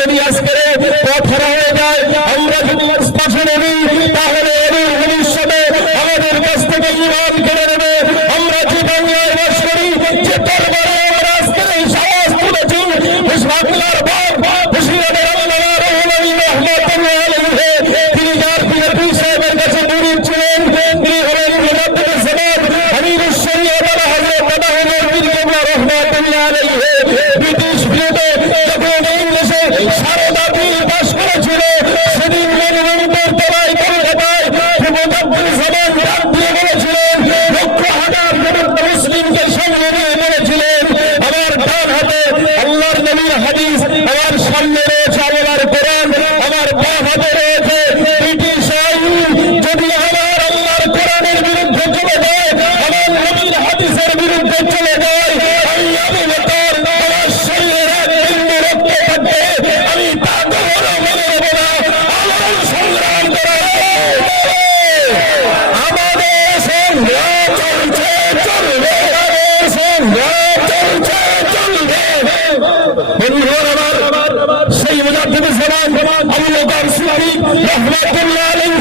যদি আজকে পথ হারা হয়ে যায়, আমরা যদি স্পর্শনে নিই, তাহলে এর ভবিষ্যতে আমাদের কাছ থেকে ঈমান কেড়ে নেবে। আমরা যে বাংলায় বাস করি, যে দরবারে আমরা আজকে এই সাহস তুলেছি, বাংলার বাপ হুশিয়ারের আল্লাহ রহমতুল্লাহ আলাইহি, তিনি যার পীর সাহেবের কাছে মুরিদ ছিলেন, তিনি হলেন মুজাদ্দিদুল জামান আমিরুশ শরিয়ত হযরত বাবাহুর পীর কেবলা রহমতুল্লাহ আলাইহি। ব্রিটিশ বিরুদ্ধে যখন ইংলিশে সারদাতি বাস করেছিল, সেদিন মনুমেন্টের তলায় কলকাতায় মুজাদ্দিদুল জামান ডাক দিয়ে বলেছিলেন, লক্ষ হাজার মুসলিমকে সঙ্গে নিয়ে বলেছিলেন, আমার ডান হাতে আল্লাহর নবীর হাদিস, আমার সামনে রয়েছে আল্লাহর কোরআন, আমার বাম হাতে রয়েছে ব্রিটিশ আইন। যদি আমার আল্লাহর কোরআনের বিরুদ্ধে চলে যায়, আমার নবীর হাদিসের বিরুদ্ধে চলে যায়, আমি বেতর আমার শরীরের এক বিন্দু রক্ত থাকবে, আমি তা কখনো মেনে নেব না। আমার সংগ্রাম করা আমাদের সংগ্রাম চলছে চলবে, আমাদের সংগ্রাম চলছে চলবে। বন্ধুরা আমার, সেই মুজাদ্দিদুল জামান আবু বকর সিদ্দিক রাহমাতুল্লাহ আলাইহি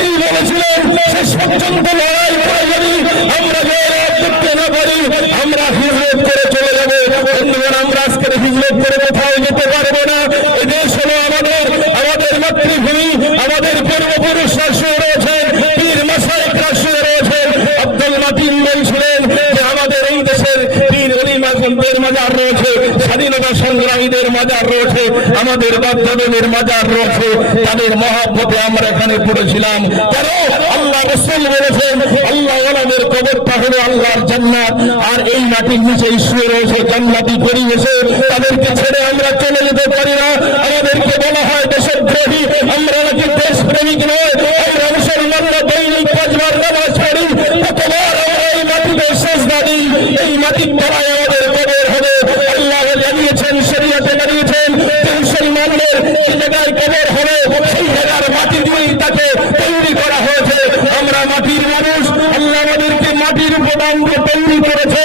তিনি বলেছিলেন, শেষ পর্যন্ত লড়াই করে যদি আমরা জয়লাভ করতে না পারি, আমরা হিজরত করে চলে যাব। বন্ধুরা, আমরা আজকে হিজরত করে কোথাও যেতে পারবো না। এই দেশ হলো আমাদের, আমাদের মাতৃভূমি, আমাদের পূর্বপুরুষরা শুয়ে রয়েছেন, পীর মাশায়েখরা শুয়ে রয়েছেন। আব্দুল মাতিন বলছিলেন যে আমাদের এই দেশের পীর ওলিমাদের মাজার রয়েছে, স্বাধীনতা সংগ্রামীদের মাজার রয়েছে, আমাদের বাপ-দাদাদের মাজার রয়েছে, তাদের মহব্বতে আমরা এখানে পড়েছিলাম। কেন? আল্লাহ রাসূল বলেছেন, আল্লাহ ওয়ালাদের কবরটা হলো আল্লাহর জান্নাত, আর এই মাটির নিচে শুয়ে রয়েছে জান্নাতি পরিবেশে। তাদেরকে ছেড়ে আমরা চলে যেতে পারি না। আমাদেরকে বলা হয় দেশদ্রোহী, আমরা নাকি দেশপ্রেমিক নয়। আমরা মুসলমানরা দৈনিক 5 বার নামাজ পড়ি, কতবার আমরা এই মাটিতে সেজদা দিই, এই মাটির তলায় আমাদের কবর হবে। আল্লাহ জানিয়েছেন, শরীয়তে জানিয়েছেন, মুসলমানদের যে জায়গায় কবর হবে সেই জায়গার মাটি দিয়েই তাকে তৈরি করা হয়েছে। আমরা মাটির মানুষ, আল্লাহ আমাদেরকে মাটির উপাদান তৈরি করেছে।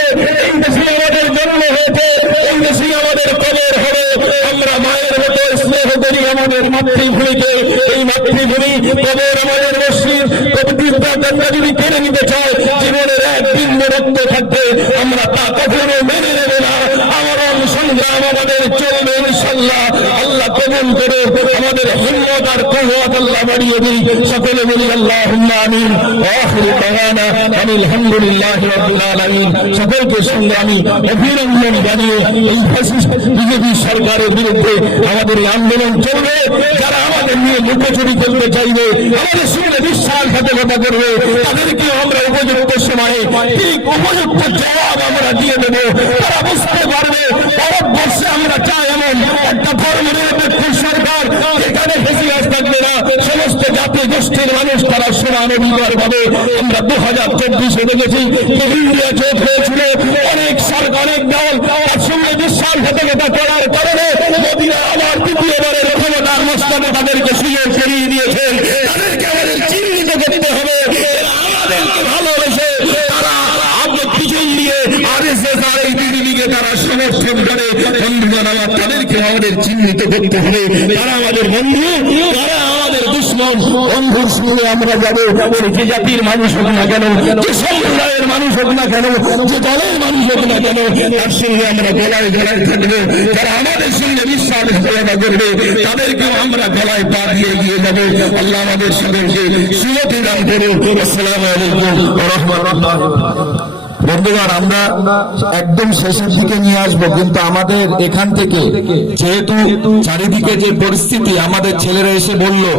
এই দেশে আমাদের জন্ম হয়েছে, এই দেশে আমাদের কবর হবে। আমরা মায়ের মতো স্নেহ করি আমাদের মাতৃভূমিকে। এই মাতৃভূমি কবর আমাদের মসজিদ, পবিত্রতা যদি কেড়ে নিতে চায়, জীবনের এক বিন্দু রক্ত থাকবে, আমরা তা কখনো মেনে নেব না। আমার সংগ্রাম আমাদের চলবে ইনশাআল্লাহ। আল্লাহ কবুল করে আমাদের হিম্মত আর কুওয়াত আল্লাহ বাড়িয়ে দিন। সকলে বলি আল্লাহুম্মা আমিন। ওয়া আখিরু দাওয়ানা আলহামদুলিল্লাহি রাব্বিল আলামিন। সকলকে সংগ্রামী অভিনন্দন জানিয়ে এই ফ্যাসিস্ট বিজেপি সরকারের বিরুদ্ধে আমাদের এই আন্দোলন চলবে। যারা আমাদের নিয়ে লুকোচুরি করতে চাইবে, আমাদের সঙ্গে বিশ্বাসঘাতকতা করবে, তাদেরকে আমরা উপযুক্ত সময়ে ঠিক উপযুক্ত জবাব আমরা দিয়ে দেবো। তারা বুঝতে পারবে ভারতবর্ষে আমরা চাই এমন একটা ধর্মনিরপেক্ষ সরকার, যেখানে ফেসিবাদ থাকবে না, সমস্ত জাতি গোষ্ঠীর মানুষ তারা সমান অধিকার পাবে। আমরা 2024-এ দেখেছি ইন্ডিয়া জোট হয়েছিল, অনেক সরকার, অনেক দল তার সঙ্গে বিশ্বাসঘাতকতা করার কারণে মোদিরা আবার দ্বিতীয়বারের ক্ষমতার মস্তকে তাদেরকে সুযোগ ফিরিয়ে দিয়েছেন। তাদেরকে আমাদের চিহ্নিত করতে হবে। আমাদেরকে ভালোবেসে তারা আমাদের পিছন দিয়ে আরএসএস আর এই বিজেপিকে তারা সমর্থন করে। বন্ধুগণ আমার, তাদেরকে আমাদের চিহ্নিত করতে হবে। তারা আমাদের বন্ধু, তারা আমাদের দুশ্মন। বন্ধুর সঙ্গে আমরা যাবো, যে জাতির মানুষ হোক না কেন, যে সম্প্রদায়ের মানুষ হোক না কেন, যে দলের মানুষ হোক না কেন, তার সঙ্গে আমরা গলায় গলায় থাকবো। যারা আমাদের সঙ্গে বিশ্বাসঘাতকতা করবে, তাদেরকেও আমরা গলায় পা দিয়ে এগিয়ে যাবো। আল্লাহ আমাদের সকলকে সুমতি দান করুন। আসসালামু আলাইকুম ওয়া রাহমাতুল্লাহ। বন্ধুগণ, আমরা একদম শেষের দিকে নিয়ে আসবো, কিন্তু আমাদের এখান থেকে যেহেতু চারিদিকে যে পরিস্থিতি, আমাদের ছেলেরা এসে বললো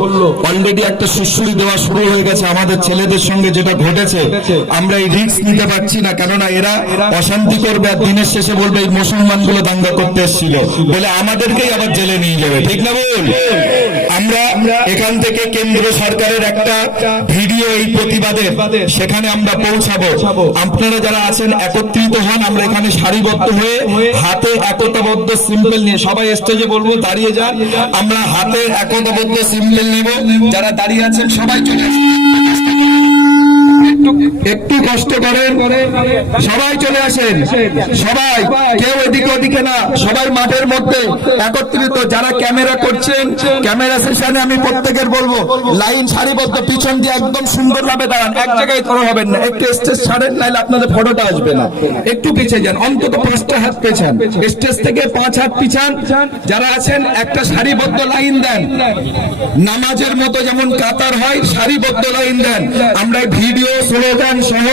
অলরেডি একটা সুশ্রুতি দেওয়া শুরু হয়ে গেছে। আমাদের ছেলেদের সঙ্গে যেটা ঘটেছে, আমরা এই রিস্ক নিতে পারছি না, কেননা এরা অশান্তি করবে আর দিনের শেষে বলবে এই মুসলমানগুলো দাঙ্গা করতে এসেছিল বলে আমাদেরকেই আবার জেলে নিয়ে যাবে। ঠিক না বল? আমরা এখান থেকে কেন্দ্র সরকারের একটা ভিডিও এই প্রতিবাদের সেখানে আমরা পৌঁছাবো। আপনারা যারা আছেন একত্রিত হন, আমরা এখানে সারিবদ্ধ হয়ে হাতে একতাবদ্ধ সিম্বল নিয়ে সবাই স্টেজে বলবো দাঁড়িয়ে যান। আমরা হাতে একতাবদ্ধ সিম্বল নেব। যারা দাঁড়িয়ে আছেন সবাই চলে আসুন। একটু কষ্ট করেন, সবাই চলে আসেন, সবাই, কেউ এদিকে ওদিকে না, সবাই মাঠের মধ্যে একত্রিত। যারা ক্যামেরা করছেন, ক্যামেরা সেশনে আমি প্রত্যেকের বলবো লাইন সারিবদ্ধ, পিছন দিয়ে একদম সুন্দরভাবে দাঁড়ান, এক জায়গায় ধরো হবেন না, একটু স্টেজ ছাড়েন, নাইলে আপনাদের ফটোটা আসবে না। একটু পিছিয়ে যান, অন্তত 5টা হাত পেছান, স্টেজ থেকে 5 হাত পিছান। যারা আছেন একটা সারিবদ্ধ লাইন দেন, নামাজের মতো যেমন কাতার হয় সারিবদ্ধ লাইন দেন। আমরা ভিডিও স্লোগান সহ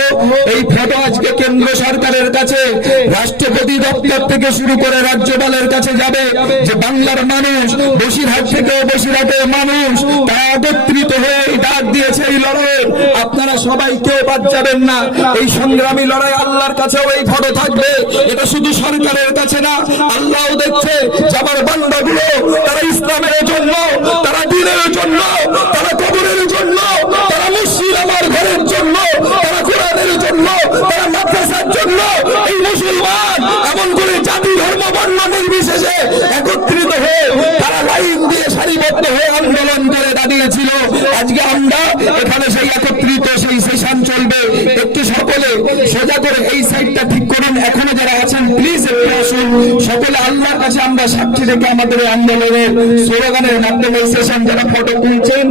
এই ফটো আজকে কেন্দ্র সরকারের কাছে, রাষ্ট্রপতি দপ্তর থেকে শুরু করে রাজ্যপালের কাছে যাবে, যে বাংলার মানুষ, বসিরহাট থেকেও বসিরহাটের মানুষ তারা একত্রিত হয়ে ডাক দিয়েছে এই লড়াই। আপনারা সবাই কেউ বাদ যাবেন না, এই সংগ্রামী লড়াই আল্লাহর কাছেও এই ফটো থাকবে। এটা শুধু সরকারের কাছে না, আল্লাহও দেখছে যে আমার বান্দাগুলো তারা ইসলামের জন্য, তারা দ্বীনের জন্য, তারা কবরের জন্য, তারা মসজিদ আমার ঘরের জন্য, তারা কোরআনের জন্য, তারা মাদ্রাসার জন্য, এই মুসলমান এমন করে জাতি ধর্ম বর্ণ নির্বিশেষে একত্রিত হয়ে তারা লাইন দিয়ে সারিবদ্ধ হয়ে আন্দোলন করে দাঁড়িয়েছিল। আজকে আমরা এখানে সেই একত্রিত সেই সেশন চলবে। একটু সকলে সোজা করে এই সাইডটা ঠিক করুন, এখনো যারা আছেন প্লিজ একটু আসুন। সকলে আল্লাহর কাছে আমরা সাক্ষী রেখে আমাদের এই আন্দোলনের স্লোগানের মাধ্যমে এই সেশন যারা ফটো তুলছেন,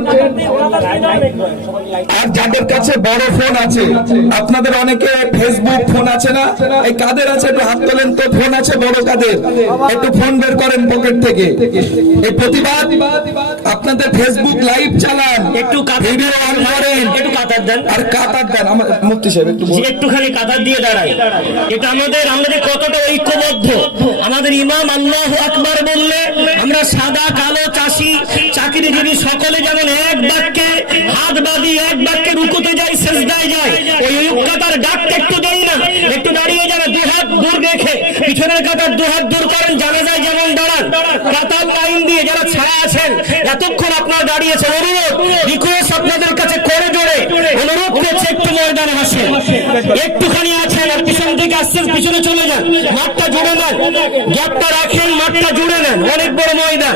আর যাদের কাছে বড় ফোন আছে, আপনাদের অনেকে ফেসবুক ফোন আছে না, এই কাদের আছে একটু হাত তোলেন তো, ফোন আছে বড় কাদের, একটু ফোন বের করেন পকেট থেকে। এই প্রতিবাদ আপনাদের ফেসবুক লাইভ চালান, একটু ভিডিও অন করেন, একটু কাতার দেন, আর কাতার দেন। আমার মুফতি সাহেব একটুখানি কাতার দিয়ে দাঁড়াই। এটা আমাদের কতটা ঐক্যবদ্ধ। আমাদের ইমাম আল্লাহু আকবার বললে আমরা সাদা কালো চাষি চাকরিজীবী সকলে যেমন এক বাক্যে হাত বাঁধি, এক বাক্যে রুকুতে যাই, সেজদায় যাই, ওই কাতার ডাকতে একটু দেই না, একটু দাঁড়িয়ে যারা দুহাত দূর রেখে পিছনের কাতার দুহাত দূর করেন, জানাজায় যেমন দাঁড়ান, কাতার লাইন দিয়ে যারা ছাড়া আছেন এতক্ষণ আপনারা দাঁড়িয়েছেন, অনুরোধ রিকোয়েস্ট আপনাদের কাছে করে জোরে অনুরোধ করছে একটু ময়দানে আসেন, একটুখানি আছেন আর পিছন থেকে আসছেন পিছনে চলে যান, মাঠটা জুড়ে নেন, গ্যাপটা রাখেন, মাঠটা জুড়ে নেন, অনেক বড় ময়দান,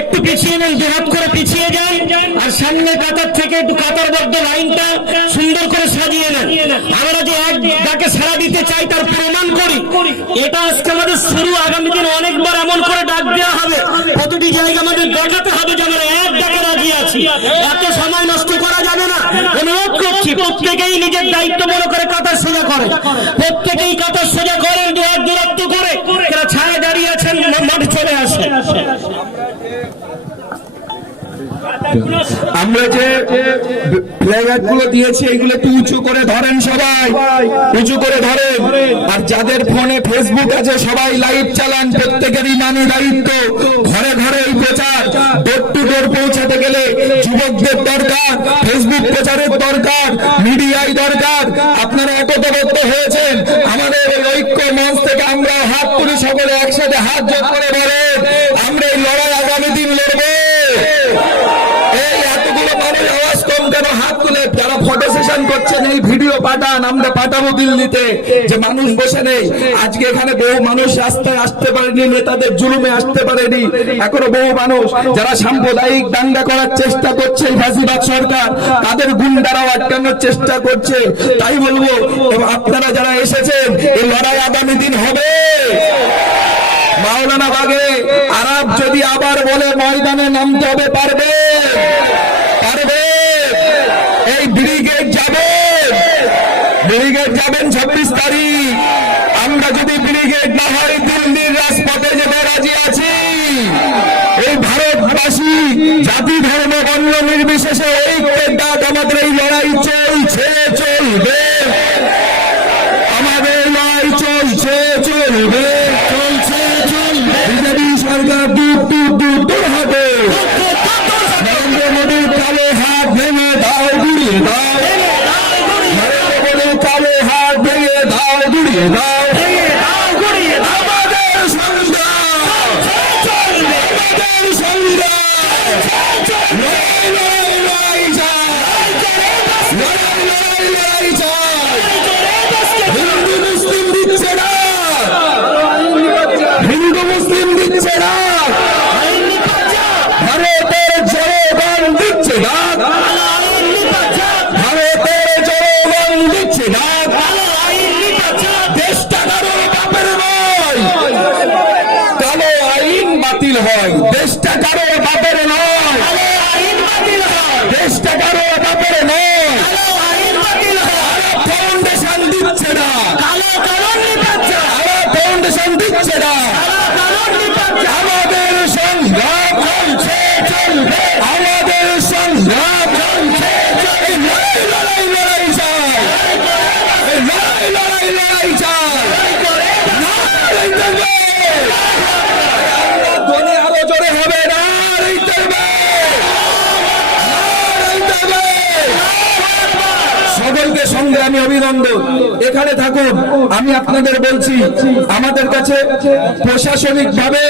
একটু পিছিয়ে নেন, দুহাত করে পিছিয়ে যান, আর সামনে কাতার থেকে একটু কাতারবদ্ধ লাইনটা সুন্দর করে সাজিয়ে নেন। আমরা যে এক ডাকে সাড়া দিতে চাই তার প্রমাণ করি, এটা আজকে আমাদের শুরু, আগামী দিন অনেকবার এমন করে ডাক দেওয়া হবে, প্রতিটি জায়গা আমাদের দেখাতে হবে যে আমরা এক ডাকে রাজি আছি, এত সময় নষ্ট করা যাবে না। অনুরোধ করছি প্রত্যেকেই নিজের দায়িত্ব মনে করে কাতার সোজা করেন, প্রত্যেকেই কাতার সোজা করেন, দুহাত দূরত্ব করে যারা ছায়া দাঁড়িয়ে আছেন মাঠে চলে আসেন। আমরা যে ফ্ল্যাগ গুলো দিয়েছি এগুলো একটু উঁচু করে ধরেন, সবাই উঁচু করে ধরেন। আর যাদের ফোনে ফেসবুক আছে সবাই লাইভ চালান, প্রত্যেকেরই মানে দায়িত্ব। ঘরে ঘরে এই প্রচার ডোর টু ডোর পৌঁছাতে গেলে যুবকদের দরকার, ফেসবুক প্রচারের দরকার, মিডিয়ায় দরকার। আপনারা একতাবদ্ধ হয়েছেন, আমাদের এই ঐক্য মঞ্চ থেকে আমরা হাত তুলি, সকলে একসাথে হাত জোট করে বলেন আমরা এই লড়াই আগামী দিন লড়বো। এই এতগুলো মানুষ আওয়াজ কম কেন? হাত তুলে যারা ফটো সেশন করছেন এই ভিডিও পাঠান, আমরা পাঠাবো দিল্লিতে, যে মানুষ বসে নেই। আজকে এখানে বহু মানুষ রাস্তায় আসতে পারেনি, নেতাদের জুলুমে আসতে পারেনি, এখনো বহু মানুষ যারা সাম্প্রদায়িক দাঙ্গা করার চেষ্টা করছে ফাঁসিবাদ সরকার, তাদের গুন্ডারাও আটকানোর চেষ্টা করছে। তাই বলবো আপনারা যারা এসেছেন এই লড়াই আগামী দিন হবে। মাওলানা বাগে আরব যদি আবার বলে ময়দানে নামতে হবে, পারবে পারবে। এই ব্রিগেড যাবেন 26 তারিখ। আমরা যদি ব্রিগেড না হয় দিল্লির রাজপথে যেতে রাজি আছি। এই ভারতবাসী জাতি ধর্ম বর্ণ নির্বিশেষে ঐক্যের ডাক, আমাদের এই লড়াই চলছে চলবে, আমাদের লড়াই চলছে চলবে চলছে চলবে। বিজেপি সরকার দূর দূর দূর দূর হবে। নরেন্দ্র মোদীর কালো হাত ভেঙে দাও, গুড়িয়ে দাও। নরেন্দ্র মোদীর কালো হাত ভেঙে দাও, গুড়িয়ে দাও। আমাদের সংগ্রাম, আমাদের সংগ্রাম, লড়াই লড়াই লড়াই চাই, লড়াই লড়াই লড়াই চাই। হিন্দু মুসলিম দিচ্ছে না, হিন্দু মুসলিম দিচ্ছে না, ভারতের জনগণ দিচ্ছে না, ভারতের জনগণ বাতিল হয়, দেশটা কারো বাপের নয়, দেশটা কারো বাপের নয়, ফাউন্ডেশন দিচ্ছে না, ফাউন্ডেশন দিচ্ছে না, আমাদের সংগ্রাম চলছে, চলবে, আমাদের সংগ্রাম চলছে, লড়াই লড়াই লড়াই চাই, লড়াই লড়াই লড়াই চাই, লড়াই করবে। ধ্বনি আরো জোরে হবে, লড়াই করবে, লড়াই করবে। সকলকে সংগ্রামী অভিনন্দন। এখানে থাকুন, আমি আপনাদের বলছি, আমাদের কাছে প্রশাসনিক ভাবে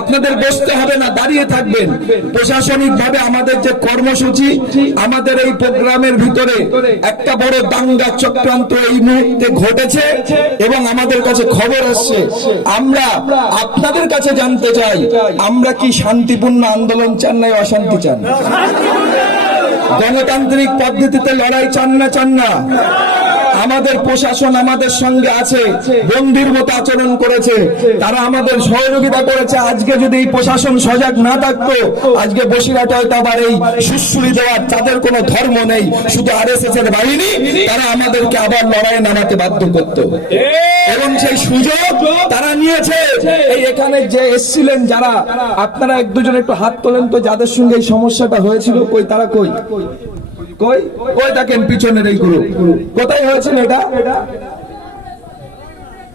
আপনাদের বসতে হবে না, দাঁড়িয়ে থাকবেন। প্রশাসনিক ভাবে আমাদের যে কর্মসূচি, আমাদের এই প্রোগ্রামের ভিতরে একটা বড় দাঙ্গা চক্রান্ত এই মুহূর্তে ঘটেছে এবং আমাদের কাছে খবর আসছে। আমরা আপনাদের কাছে জানতে চাই, আমরা কি শান্তিপূর্ণ আন্দোলন চান না অশান্তি চান? গণতান্ত্রিক পদ্ধতিতে লড়াই চান না চান না? আমাদের প্রশাসন আমাদের সঙ্গে আছে, বন্দির মতো আচরণ করেছে, তারা আমাদের সহযোগিতা করেছে। আজকে যদি এই প্রশাসন সজাগ না থাকতো, আজকে বসিরহাটে হয়তো আবার এই সুশ্রুলি দেওয়ার, তাদের কোনো ধর্ম নেই, শুধু আরএসএস এর বাহিনী, তারা আমাদেরকে আবার লড়াইয়ে নামাতে বাধ্য করত এবং সেই সুযোগ তারা নিয়েছে। এই এখানে যে এসছিলেন যারা, আপনারা এক দুজন একটু হাত তোলেন তো, যাদের সঙ্গে এই সমস্যাটা হয়েছিল, কই তারা, কই কই ওই দেখেন পিছনের এই গ্রুপ, কোথায় হয়েছিল এটা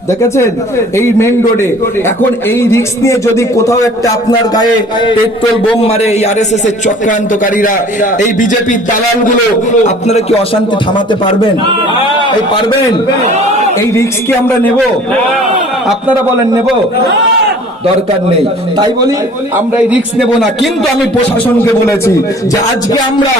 দেখেছেন? এই মেইন রোডে। এখন এই রিস্ক নিয়ে যদি কোথাও একটা আপনার গায়ে পেট্রোল বোম মারে এই আরএসএস এর চক্রান্তকারীরা, এই বিজেপির দালালগুলো, আপনারা কি অশান্তি থামাতে পারবেন? এই পারবেন? এই রিস্ক কি আমরা নেব? আপনারা বলেন নেব? দরকার নেই। তাই বলি আমরা এই রিস্ক নেব না। কিন্তু আমি প্রশাসনকে বলেছি যে আজকে আমরা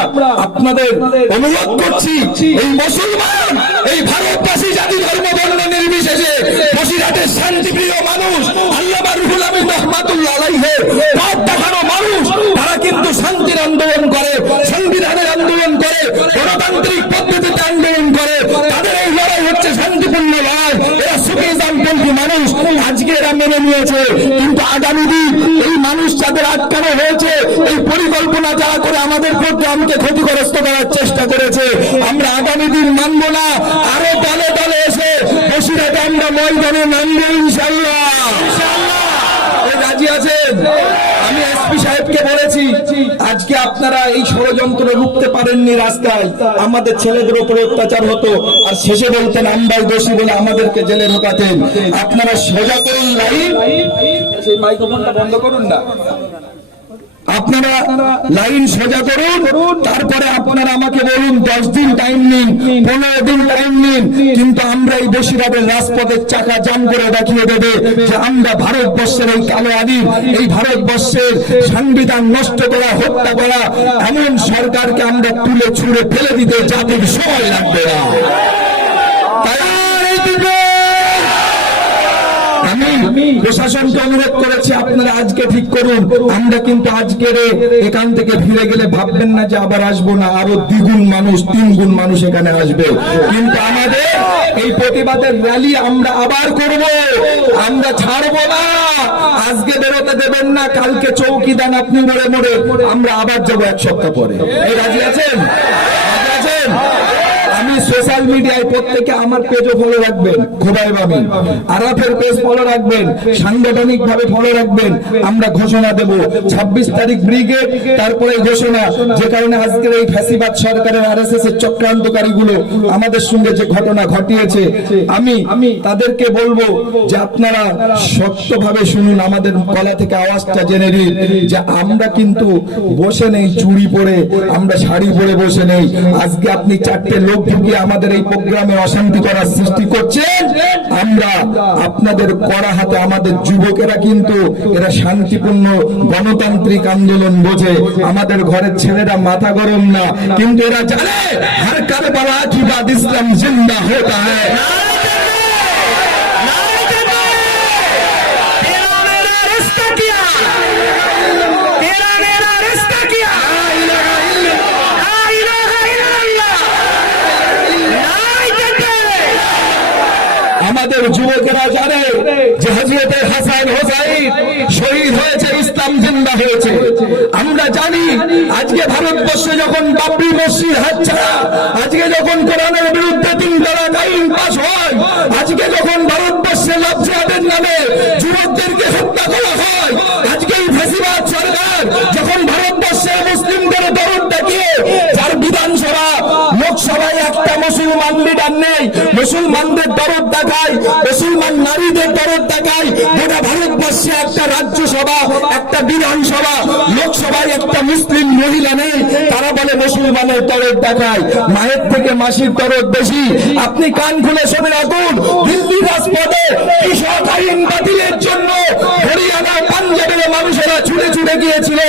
আপনাদের অনুরোধ করছি, এই মুসলমান, এই ভারতবাসী, জাতি ধর্ম বর্ণ নির্বিশেষে বসিরহাটের শান্তিপ্রিয় মানুষ, আল্লামা রুহুল আমিন রহমাতুল্লাহ আলাইহির পথ দেখানো মানুষ, তারা কিন্তু শান্তির আন্দোলন করে, সংবিধানের আন্দোলন করে, গণতান্ত্রিক পদ্ধতিতে আন্দোলন করে। তাদের এই লড়াই হচ্ছে শান্তিপূর্ণ লড়াই। এরা সুফিজমপন্থী মানুষ, আজকে এরা মেনে নিয়েছে। কিন্তু আগামী দিন এই মানুষ যাদের আটকানো হয়েছে, এই পরিকল্পনা যারা করে আমাদের প্রোগ্রামকে ক্ষতিগ্রস্ত করার চেষ্টা করেছে, আমরা আগামী দিন মানব না। আরো দলে দলে এসে বসিরহাটে আমরা ময়দানে নামবো ইনশাআল্লাহ। রাজি আছেন? আমি এসপি সাহেবকে বলেছি, আজকে আপনারা এই ষড়যন্ত্র রুখতে পারেননি, রাস্তায় আমাদের ছেলেদের উপরে অত্যাচার হতো, আর শেষে বলতেন আমরাই দোষী বলে আমাদেরকে জেলে ঢোকাতেন। আপনারা সোজা করুন লাইন, সেই মাইক্রোফোনটা বন্ধ করুন না, আপনারা লাইন সোজা করুন। তারপরে আপনারা আমাকে বলুন 10 দিন টাইম নিন, 15 দিন টাইম নিন, কিন্তু আমরা এই বসিরহাটের রাজপথের চাকা জাম করে দেখিয়ে দেবে যে আমরা ভারতবর্ষের এই কালো আদিম, এই ভারতবর্ষের সংবিধান নষ্ট করা, হত্যা করা এমন সরকারকে আমরা তুলে ছুঁড়ে ফেলে দিতে জাতির সময় লাগবে না। আমি প্রশাসনকে অনুরোধ করেছি, আপনারা আজকে ঠিক করুন। আমরা কিন্তু আজকের এখান থেকে ফিরে গেলে ভাববেন না যে আবার আসবো না, আরো 2 গুণ মানুষ, 3 গুণ মানুষ এখানে আসবে। কিন্তু আমাদের এই প্রতিবাদের র্যালি আমরা আবার করব, আমরা ছাড়বো না। আজকে বেরোতে দেবেন না, কালকে চৌকি দেন আপনি মোড়ে মোড়ে, আমরা আবার যাবো 1 সপ্তাহ পরে। এই রাজি আছেন? রাজি আছেন? আমি সোশ্যাল মিডিয়ায় প্রত্যেকে আমার পেজও ফলো রাখবেন, খোদাই বাবি আরাফের পেজ ফলো রাখবেন, সাংগঠনিক ভাবে ফলো রাখবেন। আমরা ঘোষণা দেব 26 তারিখ ব্রিগেড, তারপরে ঘোষণা, যে কারণে আজকের এই ফ্যাসিবাদ সরকারের আরএসএস এর চক্রান্তকারীগুলো আমাদের সঙ্গে যে ঘটনা ঘটিয়েছে, আমি তাদেরকে বলবো যে আপনারা শক্তভাবে শুনুন, আমাদের গলা থেকে আওয়াজটা জেনে নিন যে আমরা কিন্তু বসে নেই চুড়ি পরে, আমরা শাড়ি পরে বসে নেই। আজকে আপনি 4টে লোক ঢুকিয়ে আমাদের এই প্রোগ্রামে অশান্তি করার সৃষ্টি করছেন। আমরা আপনাদের কড়া হাতে, আমাদের যুবকেরা কিন্তু এরা শান্তিপূর্ণ গণতান্ত্রিক আন্দোলন বোঝে। আমাদের ঘরের ছেলেরা মাথা গরম না, কিন্তু এরা জানে হর কারবালা কি বাদ ইসলাম জিন্দা হতা হ্যায়। আমাদের যুবকেরা জানে যে হযরত হাসান হোসাইন শহীদ হয়েছে ইসলাম ইসলাম জিন্দা হয়েছে। আমরা জানি আজকে ভারতবর্ষে যখন বাবরি মসজিদ হাতছাড়া, আজকে যখন কোরআনের বিরুদ্ধে 3 তালাক আইন পাস হয়, আজকে যখন ভারতবর্ষে লাভ জিহাদের নামে যুবকদেরকে হত্যা করা হয়, আজকে এই ফ্যাসিবাদ সরকার যখন ভারতবর্ষের মুসলিমদের দরদ দেখিয়ে, যার বিধানসভা লোকসভায় একটা মুসলমান লিডার নেই, মুসলমানদের দরদ দেখায়, মুসলমান নারীদের দরদ দেখায়, গোটা ভারতবর্ষে একটা রাজ্যসভা, একটা বিধানসভা, লোকসভায় একটা মুসলিম মহিলা নেই, তারা বলে মুসলমানের দরদ দেখায়। মায়ের থেকে মাসির দরদ বেশি। আপনি কান খুলে শুনে রাখুন, দিল্লি রাজপথে কৃষক আইন বাতিলের জন্য হরিয়ানা পাঞ্জাবের মানুষেরা ছুটে ছুটে গিয়েছিল।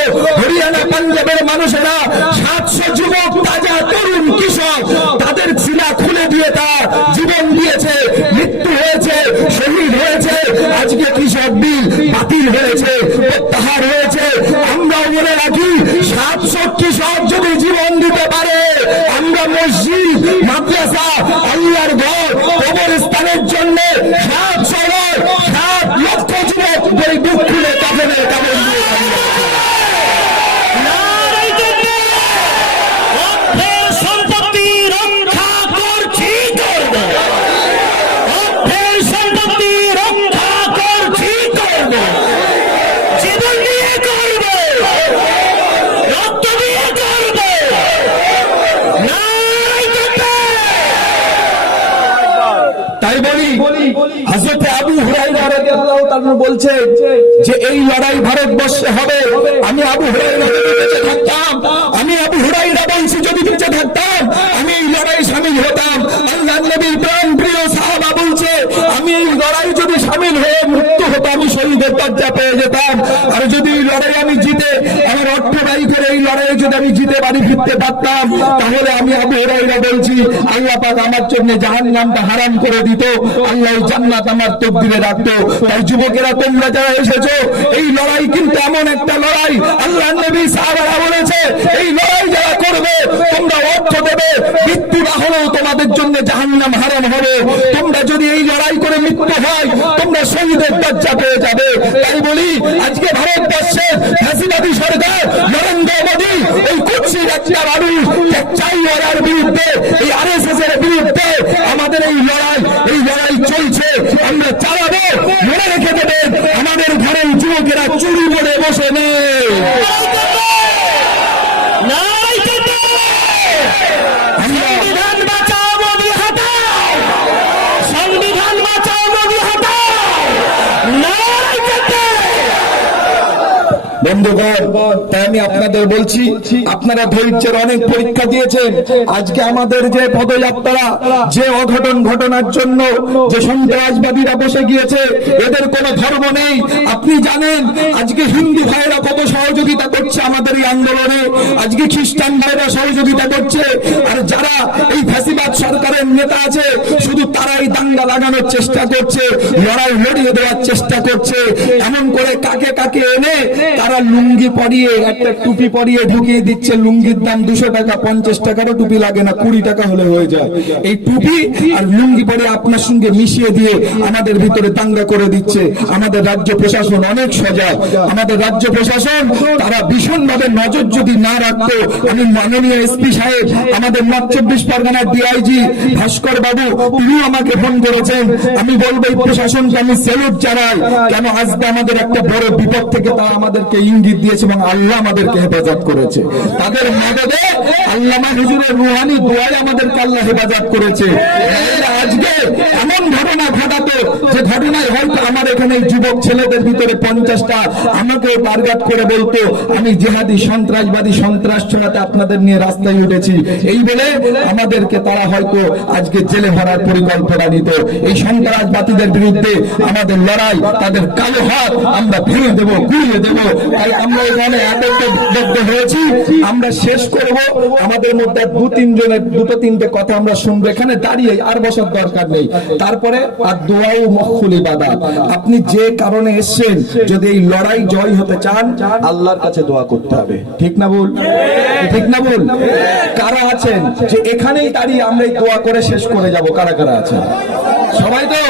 হরিয়ানা পাঞ্জাবের মানুষেরা 700 যুবক, তাজা তরুণ কৃষক, তাদের শিলা খুলে দিয়ে তার জীবন দিয়েছে, মৃত্যু হয়েছে, শহীদ হয়েছে। আজকে কৃষক বিল বাতিল হয়েছে, প্রত্যাহার হয়েছে। আমরাও মনে রাখি, 700 কৃষক যদি জীবন দিতে পারে, আমরা মসজিদ, মাদ্রাসা, আল্লাহর ঘর, কবরস্থানের জন্য 7 লক্ষ যুবক ওই বুক খুলে কাফনের কাপড় দিয়ে তাই বলি, হযরত আবু হুরায়রা রাদিয়াল্লাহু তাআলা বলছে যে এই লড়াই ভারতবর্ষে হবে। আমি আবু হুরায়রা যদি বেঁচে থাকতাম, আমি আবু হুরায়রা বলছি যদি বেঁচে থাকতাম, আমি এই লড়াই শামিল হতাম। আল্লাহর নবীর প্রাণ প্রিয় সাহাবা বলছে, আমি এই লড়াই যদি শামিল হয়ে মৃত্যু হতো, আমি শহীদের দরজা পেয়ে যেতাম। আর যদি এই লড়াই আমি জিতে, আমার অর্থ ব্যয় করে এই লড়াইয়ে যদি আমি জিতে বাড়ি ফিরতে পারতাম, তাহলে আমি আবু হুরায়রা বলছি আল্লাহ পাক আমার জন্য জাহান্নামটা হারাম করে দিত, আল্লাহ জান্নাত আমার তকদিরে রাখতো। তাই যুবকেরা, তোমরা যারা এসেছো, এই লড়াই কিন্তু এমন একটা লড়াই, আল্লাহর নবী সাহাবারা বলেছে এই লড়াই যারা করবে, তোমরা অর্থ দেবে, মৃত্যু না হলেও তোমাদের জন্য জাহান্নাম হারাম হবে। তোমরা যদি এই লড়াই করে মৃত্যু হয়, তোমরা শহীদের দরজা পেয়ে যাবে। তাই বলি, আজকে ভারতবর্ষের ফ্যাসিবাদী সরকার নরেন্দ্র মোদী এই কুৎসিত একটা মানুষ চাইওয়ালার বিরুদ্ধে, এই আরএসএস এর বিরুদ্ধে আমাদের এই লড়াই চলছে, আমরা চালাবো। মনে রেখে দেবেন, আমাদের ঘরের যুবকেরা চুরি করে বসে নেই। সংবিধান বাঁচাও, মোদি হটাও! সংবিধান বাঁচাও, মোদি হটাও! নারায় জিন্দাবাদ! বন্ধুগণ, তাই আমি আপনাদের বলছি, আপনারা ধৈর্যের অনেক পরীক্ষা দিয়েছেন। আজকে আমাদের যে পদযাত্রা, যে অঘটন ঘটনার জন্য যে সন্ত্রাসবাদীরা বসে গিয়েছে, এদের কোনো ধর্ম নেই। আপনি জানেন আজকে হিন্দু ভাইরা কত সহযোগিতা করছে আমাদের এই আন্দোলনে, আজকে খ্রিস্টান ভাইরা সহযোগিতা করছে। আর যারা এই ফ্যাসিবাদ সরকারের নেতা আছে, শুধু তারাই দাঙ্গা লাগানোর চেষ্টা করছে, লড়াই লড়িয়ে দেওয়ার চেষ্টা করছে। এমন করে কাকে কাকে এনে তারা লুঙ্গি পরিয়ে, একটা টুপি পরিয়ে ঢুকিয়ে দিচ্ছে। লুঙ্গির দাম 200 টাকা, 50 টাকারও টুপি লাগে না, 20 টাকা হলে হয়ে যায়। এই টুপি আর লুঙ্গি পরে আপনার সঙ্গে মিশিয়ে দিয়ে আমাদের ভিতরে দাঙ্গা করে দিচ্ছে। আমাদের রাজ্য প্রশাসন অনেক সজাগ, আমাদের রাজ্য প্রশাসন তারা ভীষণভাবে নজর যদি না রাখতো, আমি মাননীয় এসপি সাহেব, আমাদের নর্থ 24 পরগনার ডিআইজি ভাস্কর বাবু, তিনি আমাকে ফোন করেছেন। আমি বলবো এই প্রশাসনকে আমি স্যালুট জানাই। কেন আজকে আমাদের একটা বড় বিপদ থেকে তারা আমাদেরকে ইঙ্গিত দিয়েছে এবং আল্লাহ আমাদেরকে হেফাজত করেছে। তাদের মদদে আল্লামা হুজুরের রুহানি দোয়ায় আমাদেরকে আল্লাহ হেফাজত করেছে। আজকে এমন ঘটনা ঘটাতো যে ঘটনায় হয়তো আমার এখানে যুবক ছেলেদের ভিতরে 50টা আমাকেও টার্গেট করে বলতো আমি জিহাদি সন্ত্রাসবাদী সন্ত্রাস ছড়াতে আপনাদের নিয়ে রাস্তায় উঠেছি, এই বলে আমাদেরকে তারা হয়তো আজকে জেলে ভরার পরিকল্পনা নিত। এই সন্ত্রাসবাদীদের বিরুদ্ধে আমাদের লড়াই, তাদের কালো হাত আমরা ভেঙে দেবো, গুড়িয়ে দেবো। তাই আমরা এখানে এত হয়েছি, আমরা শেষ করব। আমাদের মধ্যে 2-3 জনের 2-3টে কথা আমরা শুনবো, এখানে দাঁড়িয়ে আর বসার দরকার নেই। তারপরে আর দোয়াও মখুল ইবাদত। আপনি যে কারণে এসেছেন, যদি এই লড়াই জয় হতে চান, আল্লাহর কাছে দোয়া করতে হবে। ঠিক না বল? ঠিক না বল? কারা আছেন যে এখানেই দাঁড়িয়ে আমরা এই দোয়া করে শেষ করে যাব? কারা কারা আছেন? সবাই তো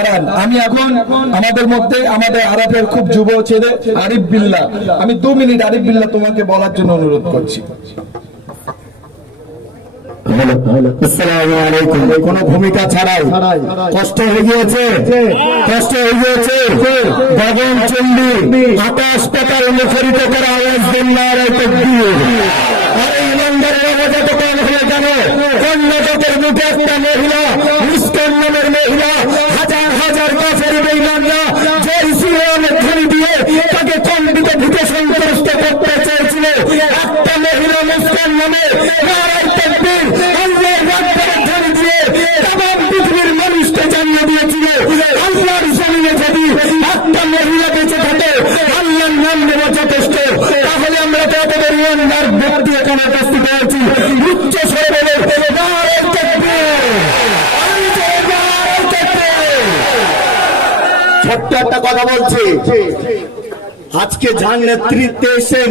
দাঁড়ান। আমি এখন আমাদের মধ্যে আমাদের আরবের খুব যুব ছেলে আরিফ বিল্লাহ, আমি 2 মিনিট আরিফ বিল্লাহ তোমাকে বলার জন্য অনুরোধ করছি। আসসালামু আলাইকুম। কোনো ভূমিকা ছাড়াই কষ্ট হয়ে গিয়েছে, কষ্ট হয়ে গিয়েছে। গগন চণ্ডী আকাশ পাতাল মুখরিত করে আওয়াজ দেন নারায়ে তাকবীর। আরে ইমানদারের আওয়াজ এত কম হয়ে কেন? কর্ণাটকের মুখে একটা মহিলা, মুসকান নামের মহিলা, হাজার হাজার কাফের বেঈমানরা জয় শ্রীরামের ধ্বনি দিয়ে তাকে কণ্ঠিত ভূতে সন্ত্রস্ত করতে চেয়েছিল। একটা মহিলা মুসকান নামে নারায়ে তাকবীর আল্লাহর আকবার ধ্বনি দিয়ে তামাম পৃথিবীর মানুষকে জানিয়ে দিয়েছিল, আল্লাহর জমিনে যদি একটা মহিলা বেঁচে থাকে আল্লাহর নাম নেওয়া যথেষ্ট। তাহলে আমরা তো এতদের ইমানদার ব্যক্তি এখানে উপস্থিত হয়েছি, উচ্চ স্বরে বলে নারায়ে তাকবীর। ছোট্ট একটা কথা বলছি, আজকে যার নেতৃত্বে এসেন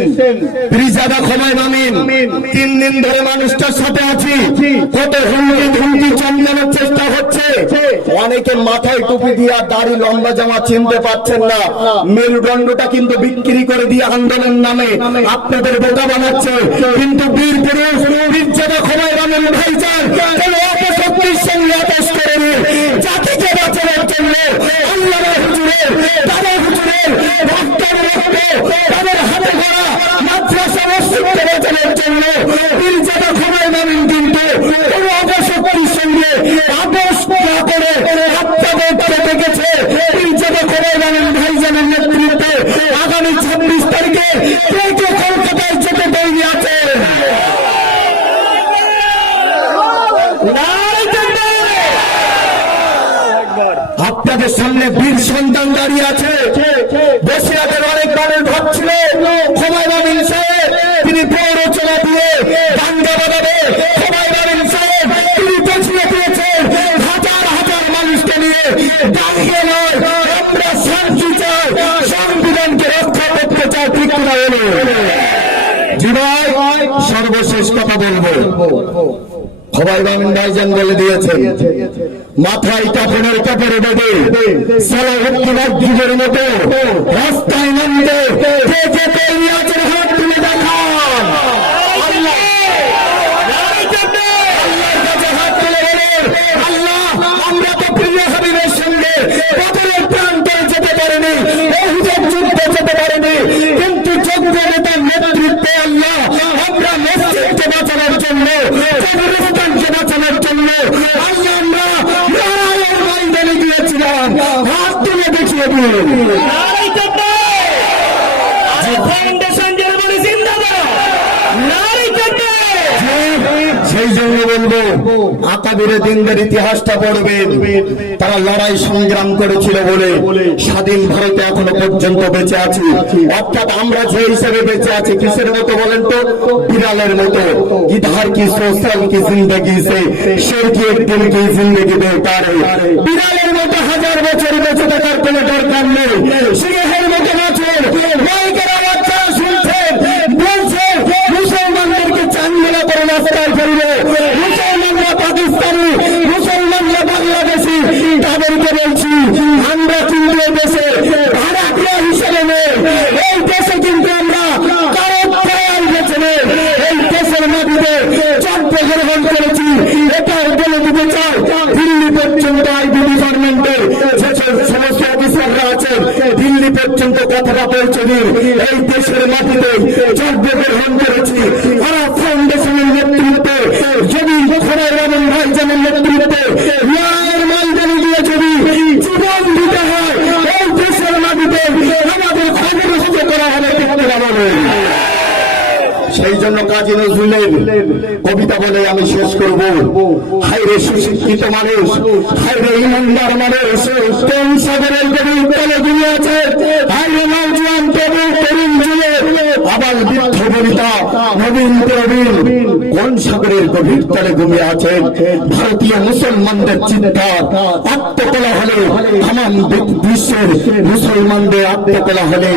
পিরজাদা খোমাইন আমিন, 3 দিন ধরে মানুষটার সাথে আছি, কত হুমকি ধুমকি চালানোর চেষ্টা হচ্ছে। অনেকে মাথায় টুপি দিয়ে দাড়ি লম্বা জামা চিনতে পারছেন না, মেরুদণ্ডটা কিন্তু বিক্রি করে দিয়ে আন্দোলন নামে আপনাদের বোকা বানাচ্ছে। কিন্তু বীর পুরুষ পিরজাদা খোমাইন আমিন ভাইজান কেন অপশক্তির সঙ্গে আপোষ করেনি? জাতিকে বাঁচানোর জন্য আল্লাহর হুজুরের, তাদের হুজুরের তাদের হাতে করা মাদ্রাসা মসজিদকে বাঁচানোর জন্য পিরজাদা খোমাইন আমিন কিন্তু কোন অপশক্তির সঙ্গে আপোষ না করে আপনাদেরকে দেখেছে। পিরজাদা খোমাইন আমিন ভাইজানের নেতৃত্বে আগামী 26 তারিখে কে কে কলকাতায় যেতে তৈরি আছে? আপনাদের সামনে বীর সন্তান দাঁড়িয়ে আছে। বসিরহাটের অনেক মানুষ ভাবছিল খোমাইন আমিন সাহেব তিনি প্ররোচনা দিয়ে দাঙ্গা বাঁধাবে, খোমাইন আমিন সাহেব তিনি পেছনে পেয়েছেন হাজার হাজার মানুষকে নিয়ে। দাঁড়িয়ে নয়, আমরা শান্তি চাই, সংবিধানকে রক্ষা করতে চাই, ঠিক না বলে? জীবন সর্বশেষ কথা বলবো, খোমাইন আমিন ভাইজান বলে দিয়েছেন মাথায় কাপড়ের কাপড়ে বেঁধে সালাউদ্দিন আইয়ুবের মতো রাস্তায় নামতে কে কে তৈরি আছেন হাত তুলে দেখান। আল্লাহর কাছে হাত তুলে বলেন, আল্লাহ আমরা তো প্রিয় হাবিবের সঙ্গে বদরের প্রান্তরে যেতে পারিনি, উহুদের যুদ্ধে যেতে পারিনি, কিন্তু যোগ্য নেতার নেতৃত্বে আল্লাহ আমরা মসজিদকে বাঁচানোর জন্য, কবরস্থানকে বাঁচানোর জন্য আল্লাহ আমরা নারায়ের ময়দানে গিয়েছিলাম। হাত তুলে দেখিয়ে দিন। নারায়ে তাকবীর। ফাউন্ডেশন জার্মানি জিন্দাবাদ। নারায়ে তাকবীর। সেই জন্য বলবো আকাবিরে দিনদের ইতিহাসটা পড়বেন, তারা লড়াই সংগ্রাম করেছিল বলে স্বাধীন ভারতে এখনো পর্যন্ত বেঁচে আছি। অর্থাৎ আমরা যে হিসেবে বেঁচে আছি কিসের মতো বলেন তো? বিড়ালের মতো। ইধার কি সোশ্যাল কি জিন্দগি সে শের কি একদিন কি জিন্দগি বেকার। বিড়ালের মতো হাজার বছর বেঁচে থাকার কোনো দরকার নেই, সিংহের মতো বাঁচুন। মাইকের আওয়াজ শুনছেন, বলছেন মুসলমানদেরকে চাঙ্গিলা করে রাস্তায় ফেলবে, মুসলমানরা পাকিস্তানি, মুসলমানরা বাংলাদেশি, তাদেরকে বলছি আমরা কিন্তু এই দেশে ভাড়াটিয়া হিসেবে নেই, এই দেশে কিন্তু আমরা কারো খেয়াল বেছে নেই, এই দেশের মাটিতে জন্মগ্রহণ করেছি। এটা বলে দিতে চাই দিল্লি পর্যন্ত আইবি ডিপার্টমেন্টের যেসব সমস্ত অফিসাররা আছেন দিল্লি পর্যন্ত কথাটা পৌঁছে দিন। এই দেশের মাটিতে জন্মগ্রহণ করেছি। ওরা ফাউন্ডেশনের নেতৃত্বে যদি খোমাইন আমিন ভাইজানের নেতৃত্বে ন্যায়ের ময়দানে গিয়ে যদি জীবন দিতে হয় এই দেশের মাটিতে আমাদের ক্ষতিগ্রস্ত করা হবে, ঠিক না বলেন? সেই জন্য কাজী নজরুলের কবিতা বলে আমি শেষ করব। হায়রে সুশিক্ষিত মানুষ, হায়রে ইমানদার মানুষ, কোন সাগরের গভীর তলে ঘুমিয়ে আছে, হায়রে নওজোয়ান তরুণ তরুণ যুবক, আবার বৃদ্ধ বনিতা নবীন প্রবীণ, কোন সাগরের গভীর তলে ঘুমিয়ে আছেন? ভারতীয় মুসলমানদের চিন্তা আত্মকথা তোলা হলে, তামাম বিশ্বের মুসলমানদের আত্মা তোলা হলে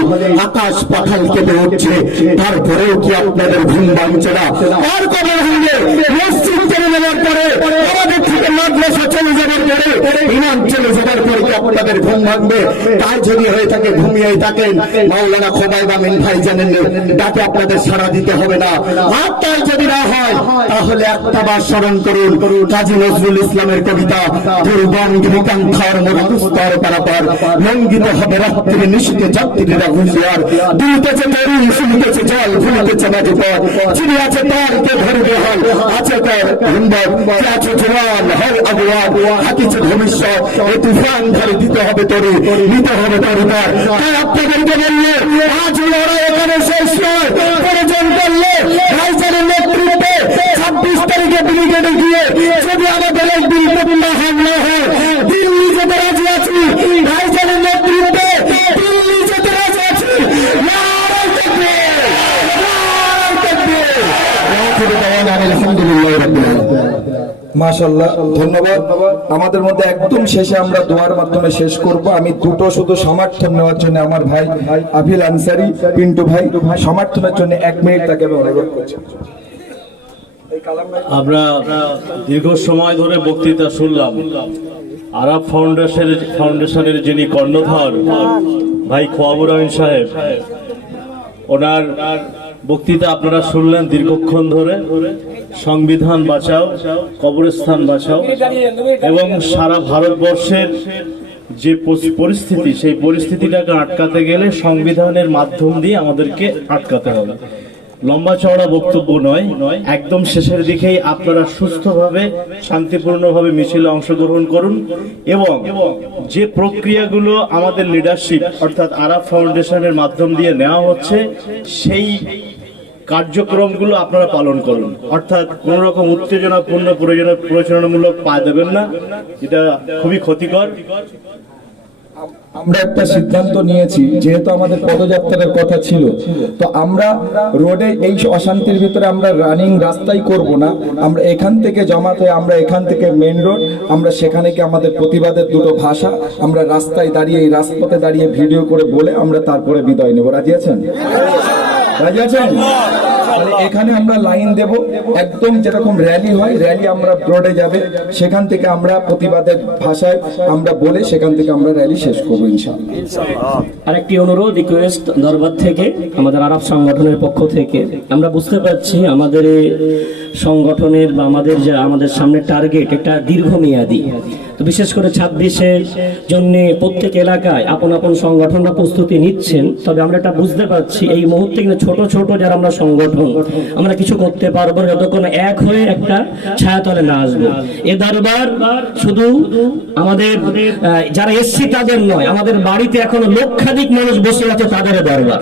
আকাশ পাতাল কেঁপে উঠছে, তারপরেও কি আপনাদের ঘুম ভাঙছে না? আর কবে ভাঙবে? মসজিদ চলে যাওয়ার পরে, আমাদের থেকে মাদ্রাসা চলে যাওয়ার পরে, ইমাম চলে যাওয়ার পরে কি আপনাদের ঘুম ভাঙবে? তাই যদি হয়ে থাকে ঘুমিয়েই থাকেন, মাওলানা খোবাইব আমিন ভাই জানেন তাকে আপনাদের সাড়া দিতে হবে না। আর তাই যদি না হয় তাহলে একটা বার স্মরণ করুন কাজী নজরুল ইসলামের কবিতা, দুর্গম গিরিকাঙ্ক্ষার মরুস্তর পারাপার, লঙ্ঘিত হবে রাত্রি নিশীতে যাত্রীরা হুঁশিয়ার, দুলতেছে তরুণ শুনতেছে জল ভুলতেছে মাঝে পথ, চিনি আছে তারকে ধরবে হল, আছে তার হিম্মত, কি আছে জওয়ান হল আগুয়ান, হাতিছে ভবিষ্যৎ, এই তুফান ধরে দিতে হবে তরে, নিতে হবে তরিকার। তাই আপনাদেরকে বললে আজ লড়াই এখানে শেষ নয়, প্রয়োজন করলে ভাইজানের নেতৃত্বে 26 তারিখে ব্রিগেডে গিয়ে যদি আমাদের এই দুর্ঘটনা হামলা হয়, দিল্লি যেতে রাজি আছি, ভাইজানের নেতৃত্বে দিল্লি যেতে রাজি আছি। নারায়ে তাকবীর, নারায়ে তাকবীর। আলহামদুলিল্লাহ রাব্বিল আলামিন। মাশাআল্লাহ, ধন্যবাদ। আমাদের মধ্যে একদম শেষে আমরা দোয়ার মাধ্যমে শেষ করব। আমি দুটো শুধু সমর্থন নেওয়ার জন্য আমার ভাই আফিল আনসারী পিন্টু ভাই সমর্থনের জন্য 1 মিনিট তাকে আমি অনুরোধ করছি। আমরা দীর্ঘ সময় ধরে বক্তৃতা শুনলাম। আরাব ফাউন্ডেশনের যিনি কর্ণধার ভাই খোয়াবুর রহিম সাহেব, ওনার বক্তৃতা আপনারা শুনলেন দীর্ঘক্ষণ ধরে। সংবিধান বাঁচাও, কবরস্থান বাঁচাও, এবং সারা ভারতবর্ষের যে পরিস্থিতি, সেই পরিস্থিতিটাকে আটকাতে গেলে সংবিধানের মাধ্যম দিয়ে আমাদেরকে আটকাতে হবে। লম্বা চওড়া বক্তব্য নয়, একদম শেষের দিকেই আপনারা সুস্থভাবে শান্তিপূর্ণভাবে মিছিলে অংশগ্রহণ করুন, এবং যে প্রক্রিয়াগুলো আমাদের লিডারশিপ অর্থাৎ আরাব ফাউন্ডেশনের মাধ্যম দিয়ে নেওয়া হচ্ছে সেই কার্যক্রমগুলো আপনারা পালন করুন। অর্থাৎ কোন রকম উত্তেজনাপূর্ণ প্ররোচনামূলক পা দেবেন না, এটা খুবই ক্ষতিকর। আমরা একটা সিদ্ধান্ত নিয়েছি, যেহেতু আমাদের পদযাত্রার কথা ছিল, তো আমরা রোডে এই অশান্তির ভিতরে আমরা রানিং রাস্তায় করব না। আমরা এখান থেকে জমাত হয়ে আমরা এখান থেকে মেন রোড, আমরা সেখানে কি আমাদের প্রতিবাদের দুটো ভাষা আমরা রাস্তায় দাঁড়িয়ে এই রাজপথে দাঁড়িয়ে ভিডিও করে বলে আমরা তারপরে বিদায় নেব। রাজি আছেন? রাজি আছেন? এখানে আমরা লাইন দেব, একদম যেরকম র্যালি হয়, র্যালি আমরা রোডে যাবে, সেখান থেকে আমরা প্রতিবাদের ভাষায় আমরা বলে সেখান থেকে আমরা র্যালি শেষ করবো ইনশাআল্লাহ। আরেকটি অনুরোধ, রিকোয়েস্ট দরবার থেকে, আমাদের আরব সংগঠনের পক্ষ থেকে। আমরা বুঝতে পারছি আমাদের এই সংগঠনের বা আমাদের সামনে টার্গেট এটা দীর্ঘমেয়াদী। তো বিশেষ করে 26-এর জন্য প্রত্যেক এলাকায় আপন আপন সংগঠনরা প্রস্তুতি নিচ্ছেন। তবে আমরা এটা বুঝতে পারছি এই মুহূর্তে কিন্তু ছোট ছোট যারা আমরা সংগঠন, আমরা কিছু করতে পারবো না যতক্ষণ এক হয়ে একটা ছায়াতলে না আসবো। এ দরবার শুধু আমাদের যারা এসছি তাদের নয়, আমাদের বাড়িতে এখনো লক্ষাধিক মানুষ বসে আছে, তাদের দরবার।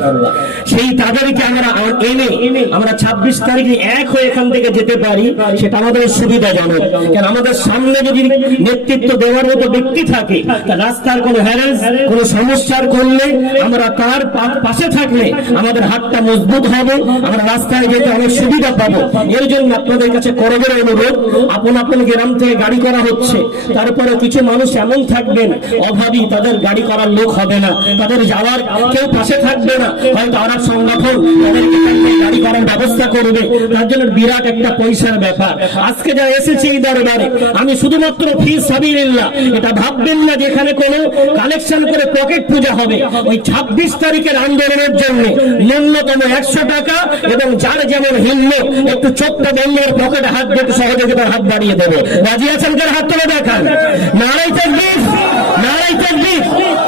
সেই তাদেরকে আমরা এনে আমরা 26 তারিখে এক হয়ে এখান থেকে যেতে পারি, সেটা আমাদের সুবিধাজনক। কারণ আমাদের সামনে যদি নেতৃত্ব দেওয়ার মতো ব্যক্তি থাকে, রাস্তার কোনো হ্যারাস কোনো সমস্যার করলে আমরা তার পাশে থাকলে আমাদের হাতটা মজবুত হবে, আমরা রাস্তায় যেতে অনেক সুবিধা পাবো। এর জন্য আপনাদের কাছে করজোড়ে অনুরোধ, আপন আপন গ্রাম থেকে গাড়ি করা হচ্ছে, তারপরে কিছু মানুষ এমন থাকবেন অভাবী, তাদের গাড়ি করার লোক হবে না, তাদের যাওয়ার কেউ পাশে থাকবে না, হয়তো আরব সংগঠন তাদেরকে গাড়ি করার ব্যবস্থা করবে, তার জন্য বিরাট একটা পয়সার ব্যাপার। আজকে যা এসেছে এই দরবারে, আমি শুধুমাত্র ফি সাবিলিল্লাহ এটা ভাববেন না যেখানে কোনো কালেকশন করে পকেট পূজা হবে। ওই 26 তারিখের আন্দোলনের জন্য ন্যূনতম 100 টাকা, এবং যার যেমন হিম্মত একটু ছোট্ট বন্ধের পকেটে হাত দিয়ে সহযোগিতার হাত বাড়িয়ে দেবে। রাজি আছেন? কার হাত তুলে দেখান। নারায়ে তাকবীর, নারায়ে তাকবীর।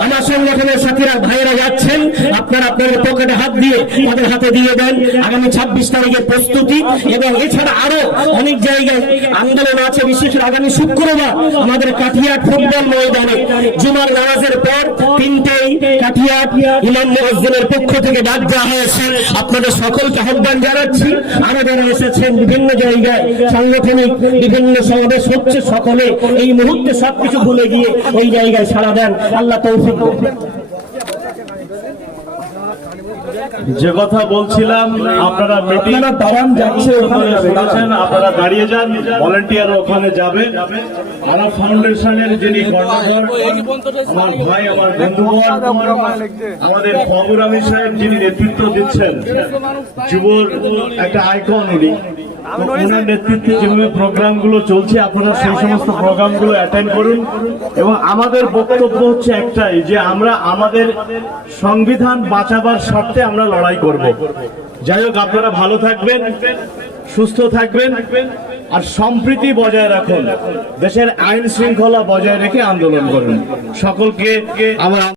আমার সংগঠনের সাথীরা ভাইয়েরা যাচ্ছেন, আপনারা আপনাদের পকেটে হাত দিয়ে তাদের হাতে দিয়ে দেন। আগামী 26 তারিখের প্রস্তুতি, এবং এছাড়া আরো অনেক জায়গায় আন্দোলন আছে। বিশেষ করে আগামী শুক্রবার আমাদের কাঠিয়াট ফুটবল ময়দানে জুমার নামাজের পর 3টেই কাঠিয়াট ইমাম মুয়াজ্জিনের পক্ষ থেকে ডাক দেওয়া হয়েছে। আপনাদের সকলকে আহ্বান জানাচ্ছি। আমাদের এসেছেন বিভিন্ন জায়গায় সাংগঠনিক বিভিন্ন সমাবেশ হচ্ছে, সকলে এই মুহূর্তে সবকিছু ভুলে গিয়ে ওই জায়গায় সাড়া দেন। আল্লাহ তৌফিক দেন। যে কথা বলছিলাম, আপনারা দাঁড়ান, যাচ্ছে ওখানে যাবে, শুনেছেন, আপনারা দাঁড়িয়ে যান, ভলেন্টিয়ার ওখানে যাবে। আরাফ ফাউন্ডেশনের যিনি কর্ণধার, আমার ভাই, আমার বন্ধুগণ, আমাদের খবর আমির সাহেব যিনি নেতৃত্ব দিচ্ছেন, যুবর একটা আইকন উনি, ওনার নেতৃত্বে যেভাবে প্রোগ্রামগুলো চলছে আপনারা সেই সমস্ত প্রোগ্রামগুলো অ্যাটেন্ড করুন। এবং আমাদের বক্তব্য হচ্ছে একটাই, যে আমরা আমাদের সংবিধান বাঁচাবার স্বার্থে আমরা লড়াই করব। যাই হোক, আপনারা ভালো থাকবেন, সুস্থ থাকবেন, আর সম্প্রীতি বজায় রাখুন, দেশের আইন শৃঙ্খলা বজায় রেখে আন্দোলন করুন। সকলকে আমার